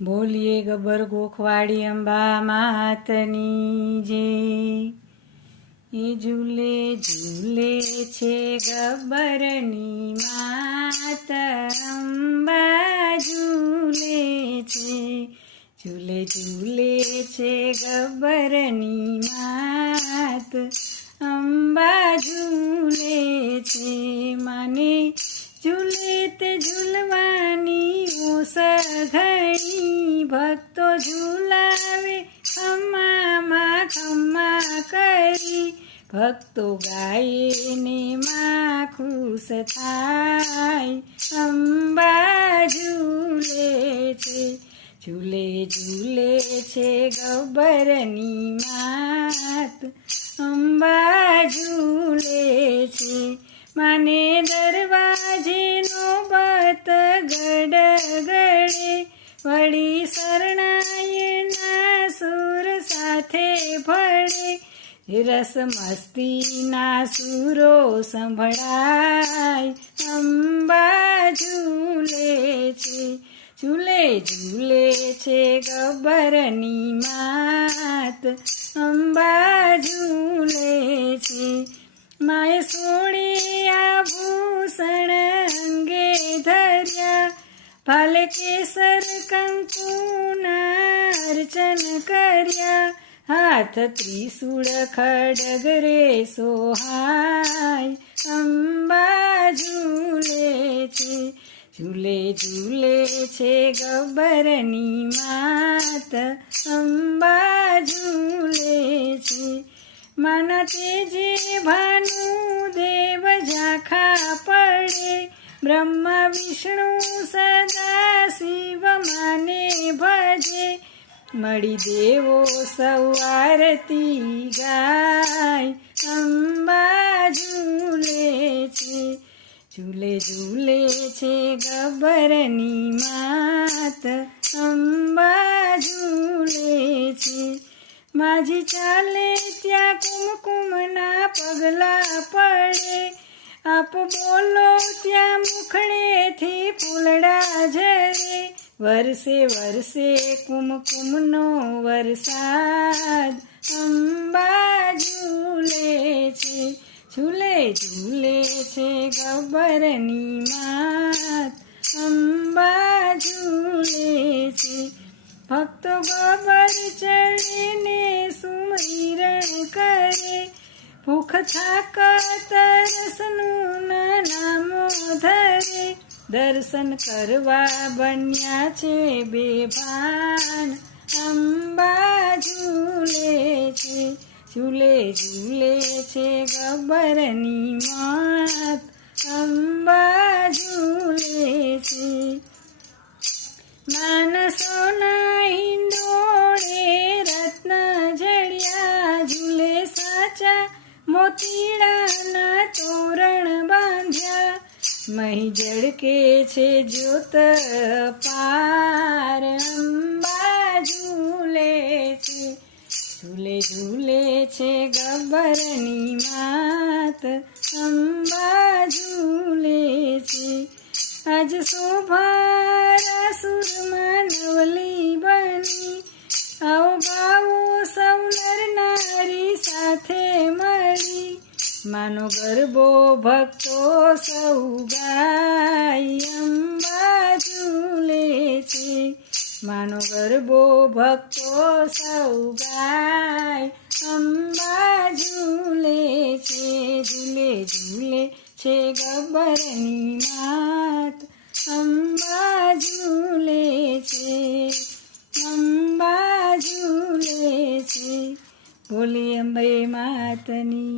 બોલીએ ગબર ગોખવાડી અંબા માતની જે. એ ઝૂલે ઝૂલે છે ગબરની માત, અંબા ઝૂલે છે. ઝૂલે ઝૂલે છે ગબરની માત, અંબા ઝૂલે ભક્તો ગાય ને માં ખુશ થાય અંબા ઝૂલે છે ઝૂલે ઝૂલે છે ગબ્બરની રસ મસ્તીના સુરો સંભળાય, અંબા ઝૂલે છે, ઝૂલે ઝૂલે છે ગબ્બરની માત. અંબા ઝૂલે છે, માય સોળે આભૂષણ અંગે ધર્યા. ફાલ કેસર કંકુના અર્ચન કર્યા. હાથ ત્રિશૂળ ખડગ રે સોહાય અંબા ઝૂલે છે, ઝૂલે ઝૂલે છે ગબરની માત અંબા ઝૂલે છે. માના તેજે ભાનુ દેવ ઝાંખા પડે, બ્રહ્મા વિષ્ણુ સદા શિવ માને ભજે મળી દેવો સવારતી ગાય. અંબા ઝૂલે છે, ઝૂલે ઝૂલે છે ગબરની માત. અંબા ઝૂલે છે, માજી ચાલે ત્યાં કુમકુમના પગલા પડે. આપ બોલો ત્યાં મુખડેથી ફૂલડા ઝરે. વરસે વરસે કુમકુમનો વરસાદ અંબા ઝૂલે છે, ઝૂલે ઝૂલે છે ગબરની માત. અંબા ઝૂલે છે, ભક્તો ગબર ચડીને સુમિરણ કરે. ભૂખ થાક, તરસનું નામો ધરે. દર્શન કરવા બન્યા છે બેભાન અંબા ઝૂલે છે, ઝૂલે ઝૂલે છે ગબરની માત. અંબા ઝૂલે છે. માનસોના હિંડોળે રત્ન જડિયા ઝૂલે સાચા મોતીડાના મહી જડકે છે જ્યોત પાર અંબા ઝૂલે છે. ઝૂલે ઝૂલે છે ગબ્બરની માત. અંબા ઝૂલે છે. આજ શોભા સુર નવલી બની. આવો ભાવો સૌ નર નારી મળી માનો ગરબો ભક્તો સૌ ગાય અંબા ઝૂલે છે માનો ગરબો ભક્તો સૌ ગાય અંબા ઝૂલે છે ઝૂલે ઝૂલે છે ગબ્બરની માત અંબા ઝૂલે છે અંબા ઝૂલે છે બોલી અંબે માતની જય